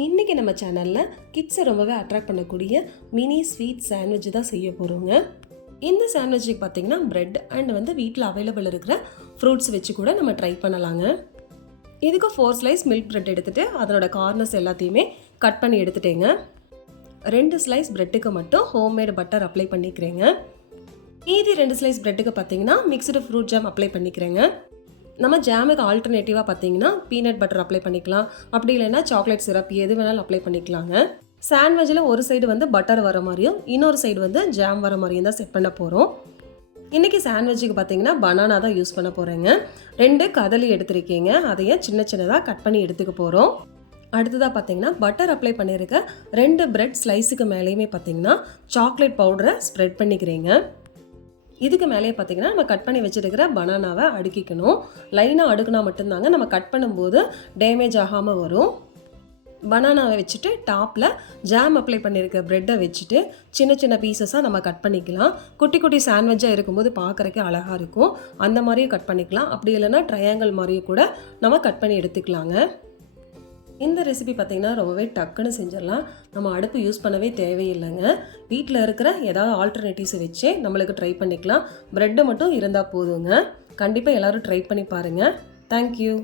இன்றைக்கி நம்ம சேனலில் கிட்ஸை ரொம்பவே அட்ராக்ட் பண்ணக்கூடிய மினி ஸ்வீட் சாண்ட்விச் தான் செய்ய போகிறோங்க. இந்த சாண்ட்விச்சுக்கு பார்த்திங்கன்னா ப்ரெட் அண்ட் வீட்டில் அவைலபிள் இருக்கிற ஃப்ரூட்ஸ் வச்சு கூட நம்ம ட்ரை பண்ணலாங்க. இதுக்கு 4 ஸ்லைஸ் மில்க் ப்ரெட் எடுத்துகிட்டு அதனோட கார்னர்ஸ் எல்லாத்தையுமே கட் பண்ணி எடுத்துட்டேங்க. 2 ஸ்லைஸ் ப்ரெட்டுக்கு மட்டும் ஹோம்மேடு பட்டர் அப்ளை பண்ணிக்கிறேங்க. மீதி 2 ஸ்லைஸ் ப்ரெட்டுக்கு பார்த்திங்கன்னா மிக்ஸ்டு ஃப்ரூட் ஜாம் அப்ளை பண்ணிக்கிறேங்க. நம்ம ஜாமுக்கு ஆல்டர்னேட்டிவாக பார்த்தீங்கன்னா பீனட் பட்டர் அப்ளை பண்ணிக்கலாம், அப்படி இல்லைன்னா சாக்லேட் சிரப் எது வேணாலும் அப்ளை பண்ணிக்கலாங்க. சாண்ட்விச்சில் ஒரு சைடு பட்டர் வர மாதிரியும் இன்னொரு சைடு ஜாம் வர மாதிரியும் தான் செட் பண்ண போகிறோம். இன்றைக்கி சாண்ட்விச்சுக்கு பார்த்தீங்கன்னா பனானா தான் யூஸ் பண்ண போகிறேங்க. 2 கதலி எடுத்துருக்கீங்க, அதையே சின்ன சின்னதாக கட் பண்ணி எடுத்துக்க போகிறோம். அடுத்ததாக பார்த்தீங்கன்னா பட்டர் அப்ளை பண்ணியிருக்க 2 பிரெட் ஸ்லைஸுக்கு மேலேயுமே பார்த்தீங்கன்னா சாக்லேட் பவுடரை ஸ்ப்ரெட் பண்ணிக்கிறீங்க. இதுக்கு மேலேயே பார்த்தீங்கன்னா நம்ம கட் பண்ணி வச்சுருக்கிற பனானாவை அடுக்கிக்கணும். லைனாக அடுக்குனா மட்டும்தாங்க நம்ம கட் பண்ணும்போது டேமேஜ் ஆகாமல் வரும். பனானாவை வச்சுட்டு டாப்பில் ஜாம் அப்ளை பண்ணியிருக்க ப்ரெட்டை வச்சுட்டு சின்ன சின்ன பீசஸாக நம்ம கட் பண்ணிக்கலாம். குட்டி குட்டி சாண்ட்விட்சாக இருக்கும்போது பார்க்குறக்கே அழகாக இருக்கும். அந்த மாதிரியும் கட் பண்ணிக்கலாம், அப்படி இல்லைன்னா ட்ரையாங்கிள் மாதிரியும் கூட நம்ம கட் பண்ணி எடுத்துக்கலாங்க. இந்த ரெசிபி பார்த்திங்கன்னா ரொம்பவே டக்குன்னு செஞ்சிடலாம். நம்ம அடுப்பு யூஸ் பண்ணவே தேவையில்லைங்க. வீட்டில் இருக்கிற ஏதாவது ஆல்டர்னேட்டிவ்ஸை வச்சே நம்மளுக்கு ட்ரை பண்ணிக்கலாம். ப்ரெட்டு மட்டும் இருந்தால் போதுங்க. கண்டிப்பாக எல்லோரும் ட்ரை பண்ணி பாருங்கள். தேங்க்யூ.